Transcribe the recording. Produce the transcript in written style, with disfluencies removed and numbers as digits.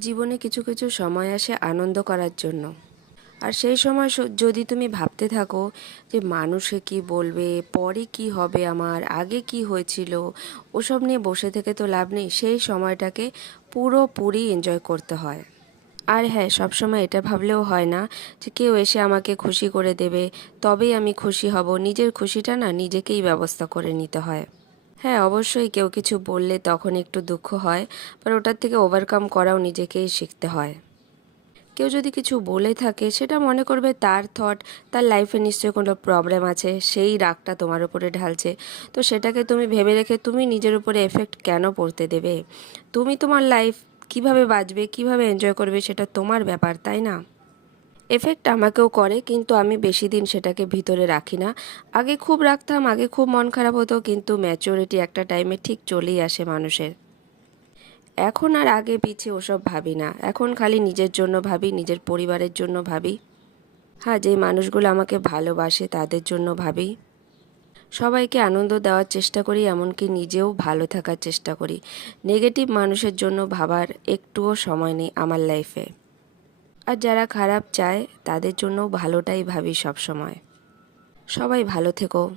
জীবনে কিছু কিছু সময় আসে আনন্দ করার জন্য। আর সেই সময় যদি তুমি ভাবতে থাকো যে মানুষে কি বলবে, পরে কি হবে, আমার আগে কি হয়েছিল, ওসব নিয়ে বসে থেকে তো লাভ নেই। সেই সময়টাকে পুরোপুরি এনজয় করতে হয়। আর হ্যাঁ, সবসময় এটা ভাবলেও হয় না যে কেউ এসে আমাকে খুশি করে দেবে, তবেই আমি খুশি হব। নিজের খুশিটা না নিজেকেই ব্যবস্থা করে নিতে হয়। হ্যাঁ, অবশ্যই কেউ কিছু বললে তখন একটু দুঃখ হয়, আর ওটার থেকে ওভারকাম করাও নিজেকেই শিখতে হয়। কেউ যদি কিছু বলে থাকে সেটা মনে করবে তার থট, তার লাইফে নিশ্চয়ই কোনো প্রবলেম আছে, সেই রাগটা তোমার উপরে ঢালছে। তো সেটাকে তুমি ভেবে রেখে তুমি নিজের উপরে এফেক্ট কেন পড়তে দেবে? তুমি তোমার লাইফ কিভাবে বাঁচবে, কিভাবে এনজয় করবে, সেটা তোমার ব্যাপার, তাই না? এফেক্ট আমাকেও করে, কিন্তু আমি বেশি দিন সেটাকে ভিতরে রাখি না। আগে খুব রাখতাম, আগে খুব মন খারাপ হতো, কিন্তু ম্যাচুরিটি একটা টাইমে ঠিক চলেই আসে মানুষের। এখন আর আগে পিছে ওসব ভাবি না, এখন খালি নিজের জন্য ভাবি, নিজের পরিবারের জন্য ভাবি। হ্যাঁ, যে মানুষগুলো আমাকে ভালোবাসে তাদের জন্য ভাবি। সবাইকে আনন্দ দেওয়ার চেষ্টা করি, এমনকি নিজেও ভালো থাকার চেষ্টা করি। নেগেটিভ মানুষের জন্য ভাবার একটুও সময় নেই আমার লাইফে। আর যারা খারাপ চায় তাদের জন্যও ভালোটাই ভাবি সব সময়। সবাই ভালো থেকো।